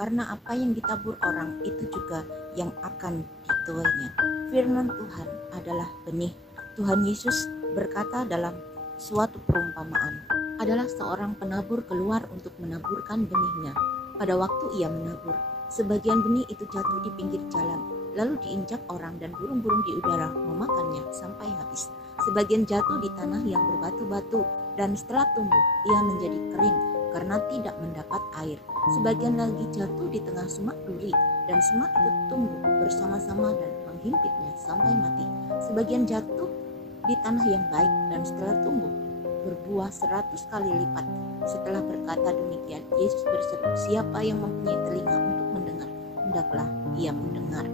karena apa yang ditabur orang itu juga yang akan dituainya. Firman Tuhan adalah benih. Tuhan Yesus berkata dalam suatu perumpamaan, adalah seorang penabur keluar untuk menaburkan benihnya. Pada waktu ia menabur, sebagian benih itu jatuh di pinggir jalan, lalu diinjak orang dan burung-burung di udara memakannya sampai habis. Sebagian jatuh di tanah yang berbatu-batu, dan setelah tumbuh ia menjadi kering karena tidak mendapat air. Sebagian lagi jatuh di tengah semak duri, dan semak itu tumbuh bersama-sama dan menghimpitnya sampai mati. Sebagian jatuh di tanah yang baik, dan setelah tumbuh berbuah 100 kali lipat. Setelah berkata demikian, Yesus berseru, siapa yang mempunyai telinga untuk mendengar, hendaklah ia mendengar.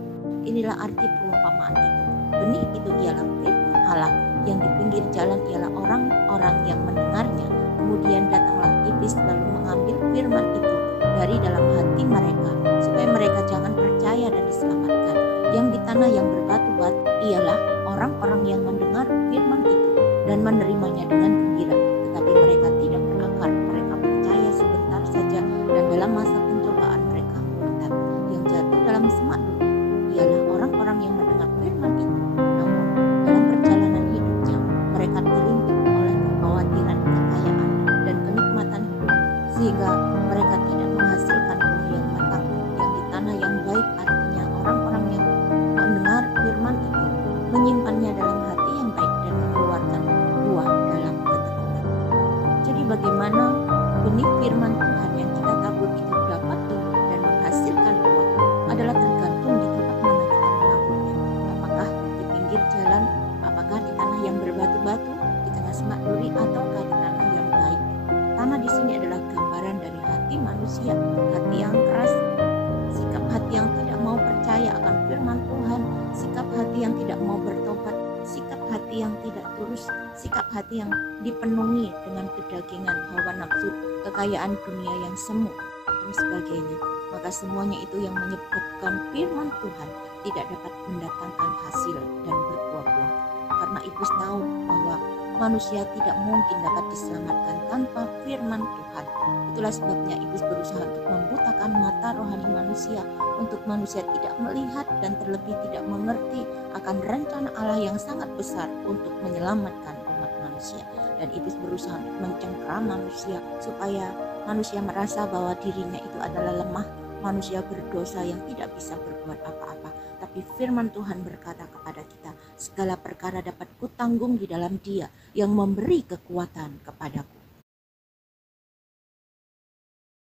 Inilah arti perumpamaan itu. Benih itu ialah firman Allah, yang di pinggir jalan ialah orang-orang yang mendengarnya. Kemudian datanglah iblis lalu mengambil firman itu dari dalam hati mereka, supaya mereka jangan percaya dan diselamatkan. Yang di tanah yang berbatu-batu ialah orang-orang yang mendengar firman itu dan menerimanya dengan gembira, tetapi mereka tidak berakar. Mereka percaya sebentar saja, dan dalam masa pencobaan mereka murtad. Yang jatuh dalam semak duri ialah orang-orang yang mendengar firman itu, namun dalam perjalanan hidupnya mereka terlimpit oleh kekhawatiran, kekayaan, dan kenikmatan hidup, sehingga mereka tidak menghasilkan buah yang matang. Yang di tanah yang baik artinya orang-orang yang mendengar firman itu, menyimpannya dalam hati yang baik dan mengeluarkan buah dalam ketekunan. Jadi bagaimana benih firman Tuhan yang kita tabur itu dapat tumbuh dan menghasilkan buah adalah tergantung di tempat mana kita menaburnya. Apakah di pinggir jalan, apakah di tanah yang berbatu-batu, di tengah semak duri, ataukah di tanah yang baik. Tanah di sini adalah gambaran dari hati manusia, hati yang keras, sikap hati yang tidak mau percaya akan firman Tuhan, sikap hati yang tidak mau bertobat, sikap hati yang tidak tulus, sikap hati yang dipenuhi dengan kedagingan, hawa nafsu, kekayaan dunia yang semu, dan sebagainya. Maka semuanya itu yang menyebabkan firman Tuhan tidak dapat mendatangkan hasil dan berbuah-buah. Karena iblis tahu bahwa manusia tidak mungkin dapat diselamatkan tanpa firman Tuhan. Itulah sebabnya iblis berusaha untuk membutakan mata rohani manusia, untuk manusia tidak melihat dan terlebih tidak mengerti akan rencana Allah yang sangat besar untuk menyelamatkan umat manusia. Dan iblis berusaha untuk mencengkeram manusia supaya manusia merasa bahwa dirinya itu adalah lemah, manusia berdosa yang tidak bisa berbuat apa-apa. Tapi firman Tuhan berkata kepada kita, segala perkara dapat kutanggung di dalam Dia yang memberi kekuatan kepadaku.